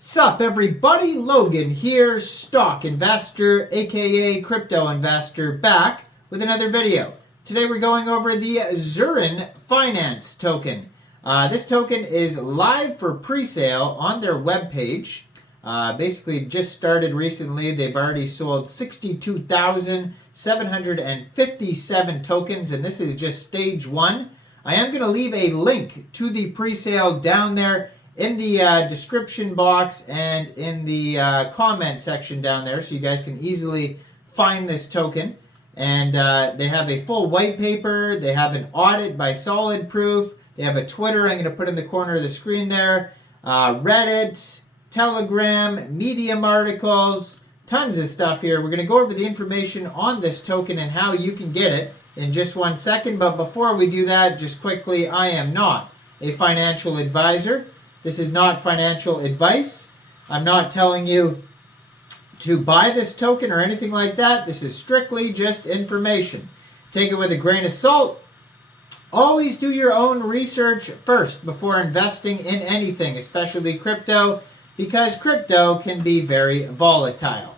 Sup everybody, Logan here, stock investor, aka crypto investor, back with another video. Today we're going over the Xuirin Finance token. This token is live for pre-sale on their webpage. Basically just started recently. They've already sold 62,757 tokens, and this is just stage one. I am going to leave a link to the pre-sale down there in the description box and in the comment section down there, so you guys can easily find this token. And they have a full white paper, they have an audit by Solid Proof, they have a Twitter I'm going to put in the corner of the screen there, Reddit, Telegram, Medium articles, tons of stuff here. We're going to go over the information on this token and how you can get it in just 1 second. But before we do that, just quickly, I am not a financial advisor. This is not financial advice. I'm not telling you to buy this token or anything like that. This is strictly just information. Take it with a grain of salt. Always do your own research first before investing in anything, especially crypto, because crypto can be very volatile.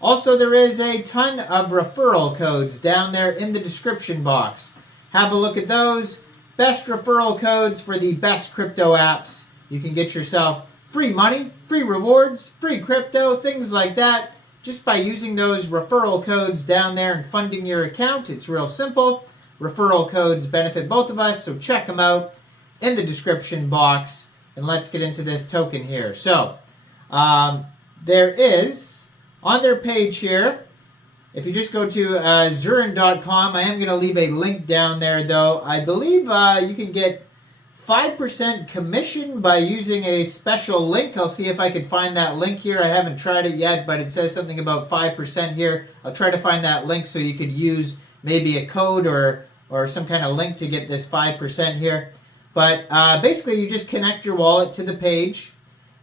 Also, there is a ton of referral codes down there in the description box. Have a look at those. Best referral codes for the best crypto apps. You can get yourself free money, free rewards, free crypto, things like that, just by using those referral codes down there and funding your account. It's real simple. Referral codes benefit both of us, so check them out in the description box. And let's get into this token here. So, there is, on their page here, if you just go to Xuirin.com, I am going to leave a link down there, though. I believe you can get 5% commission by using a special link. I'll see if I can find that link here. I haven't tried it yet, but it says something about 5% here. I'll try to find that link so you could use maybe a code or some kind of link to get this 5% here. But basically, you just connect your wallet to the page,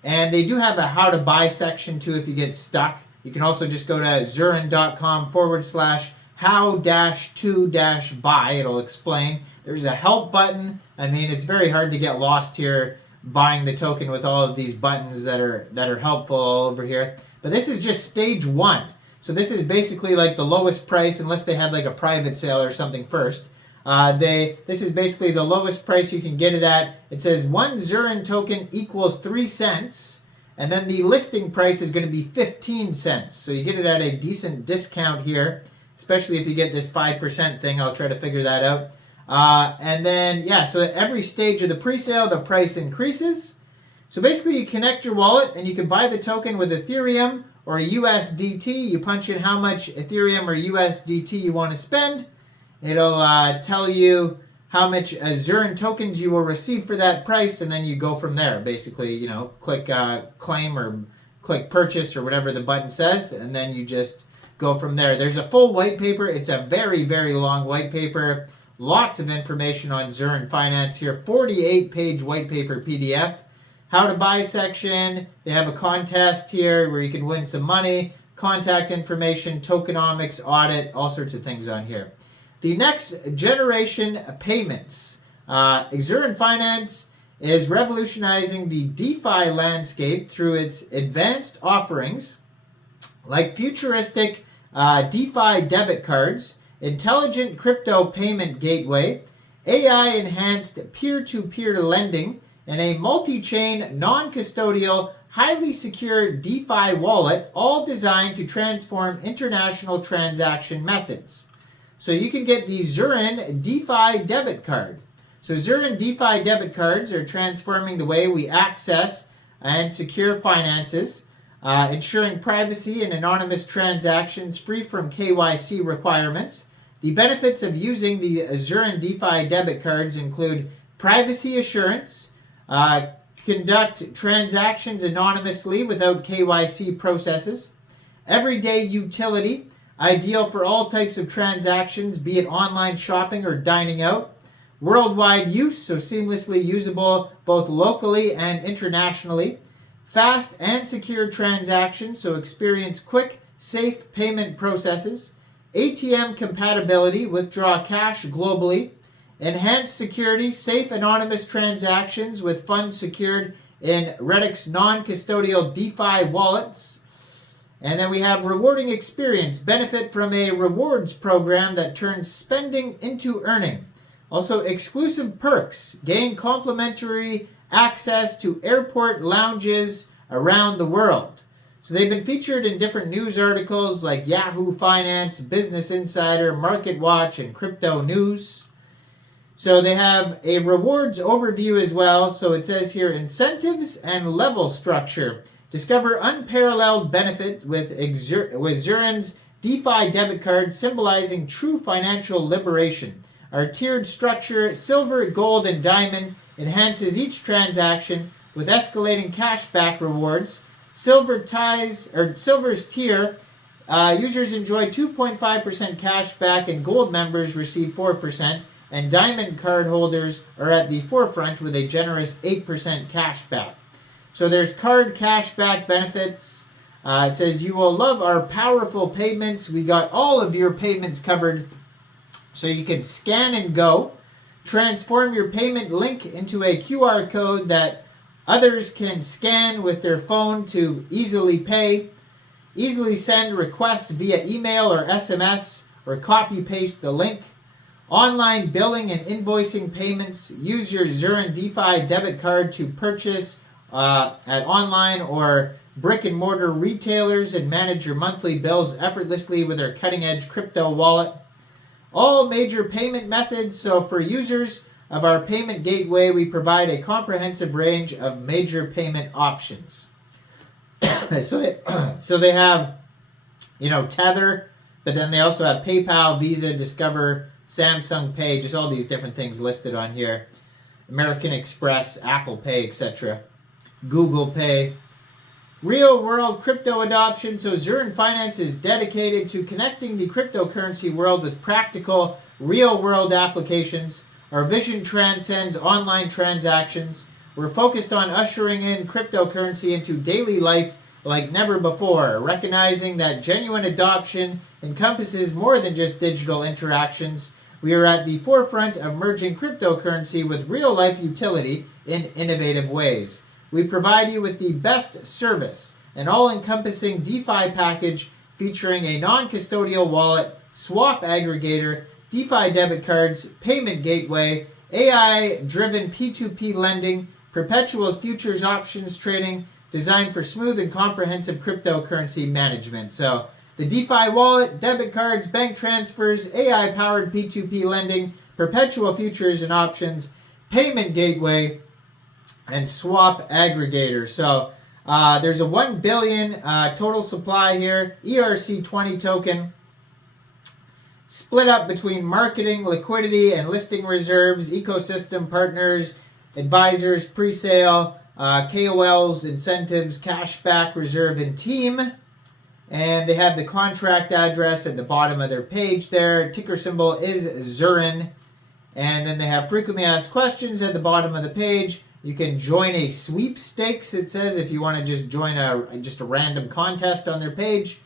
and they do have a how to buy section too if you get stuck. You can also just go to Xuirin.com/how-to-buy. It'll explain. There's a help button. I mean, it's very hard to get lost here buying the token with all of these buttons that are helpful all over here. But this is just stage one. So this is basically like the lowest price, unless they had like a private sale or something first. This is basically the lowest price you can get it at. It says 1 Xuirin token equals 3 cents. And then the listing price is going to be 15 cents. So you get it at a decent discount here, especially if you get this 5% thing. I'll try to figure that out. And then, yeah, so at every stage of the pre-sale, the price increases. So basically, you connect your wallet, and you can buy the token with Ethereum or a USDT. You punch in how much Ethereum or USDT you want to spend. It'll tell you how much Xuirin tokens you will receive for that price, and then you go from there. Basically, you know, click claim or click purchase or whatever the button says, and then you just go from there. There's a full white paper. It's a very, very long white paper. Lots of information on Xuirin Finance here. 48-page white paper PDF. How to buy section. They have a contest here where you can win some money. Contact information, tokenomics, audit, all sorts of things on here. The next generation payments. Xuirin Finance is revolutionizing the DeFi landscape through its advanced offerings like futuristic DeFi debit cards, intelligent crypto payment gateway, AI-enhanced peer-to-peer lending, and a multi-chain, non-custodial, highly secure DeFi wallet, all designed to transform international transaction methods. So you can get the Xuirin DeFi debit card. So Xuirin DeFi debit cards are transforming the way we access and secure finances, ensuring privacy and anonymous transactions free from KYC requirements. The benefits of using the Xuirin DeFi debit cards include privacy assurance, conduct transactions anonymously without KYC processes, everyday utility, ideal for all types of transactions, be it online shopping or dining out, worldwide use, so seamlessly usable both locally and internationally, fast and secure transactions, so experience quick, safe payment processes, ATM compatibility, withdraw cash globally, enhanced security, safe anonymous transactions with funds secured in Reddit's non-custodial DeFi wallets. And then we have rewarding experience, benefit from a rewards program that turns spending into earning. Also exclusive perks, gain complimentary access to airport lounges around the world. So they've been featured in different news articles like Yahoo Finance, Business Insider, Market Watch, and Crypto News. So they have a rewards overview as well. So it says here, incentives and level structure. Discover unparalleled benefit with Xuirin's DeFi debit card, symbolizing true financial liberation. Our tiered structure, silver, gold, and diamond, enhances each transaction with escalating cashback rewards. Silver's tier, users enjoy 2.5% cash back, and gold members receive 4%, and diamond card holders are at the forefront with a generous 8% cash back. So there's card cashback benefits. It says you will love our powerful payments. We got all of your payments covered, so you can scan and go. Transform your payment link into a QR code that others can scan with their phone to easily pay. Easily send requests via email or SMS, or copy-paste the link. Online billing and invoicing payments. Use your Xuirin DeFi debit card to purchase at online or brick-and-mortar retailers and manage your monthly bills effortlessly with our cutting-edge crypto wallet. All major payment methods. So for users of our payment gateway, we provide a comprehensive range of major payment options. so they have, Tether, but then they also have PayPal, Visa, Discover, Samsung Pay, just all these different things listed on here. American Express, Apple Pay, etc. Google Pay. Real-world crypto adoption. So Xuirin Finance is dedicated to connecting the cryptocurrency world with practical, real-world applications. Our vision transcends online transactions. We're focused on ushering in cryptocurrency into daily life like never before, recognizing that genuine adoption encompasses more than just digital interactions. We are at the forefront of merging cryptocurrency with real-life utility in innovative ways. We provide you with the best service, an all-encompassing DeFi package featuring a non-custodial wallet, swap aggregator, DeFi debit cards, payment gateway, AI-driven P2P lending, perpetuals futures options trading, designed for smooth and comprehensive cryptocurrency management. So the DeFi wallet, debit cards, bank transfers, AI-powered P2P lending, perpetual futures and options, payment gateway, and swap aggregator. So there's a 1 billion total supply here, ERC20 token, split up between marketing, liquidity, and listing reserves, ecosystem partners, advisors, pre-sale, KOLs, incentives, cashback, reserve, and team. And they have the contract address at the bottom of their page there. Ticker symbol is Xuirin. And then they have frequently asked questions at the bottom of the page. You can join a sweepstakes, it says, if you want to just join a random contest on their page.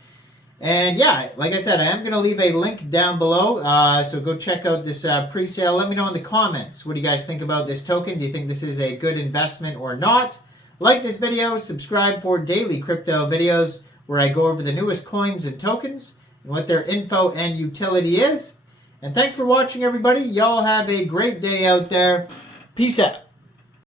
And yeah, like I said, I am going to leave a link down below, so go check out this pre-sale. Let me know in the comments, what do you guys think about this token? Do you think this is a good investment or not? Like this video, subscribe for daily crypto videos where I go over the newest coins and tokens and what their info and utility is. And thanks for watching, everybody. Y'all have a great day out there. Peace out.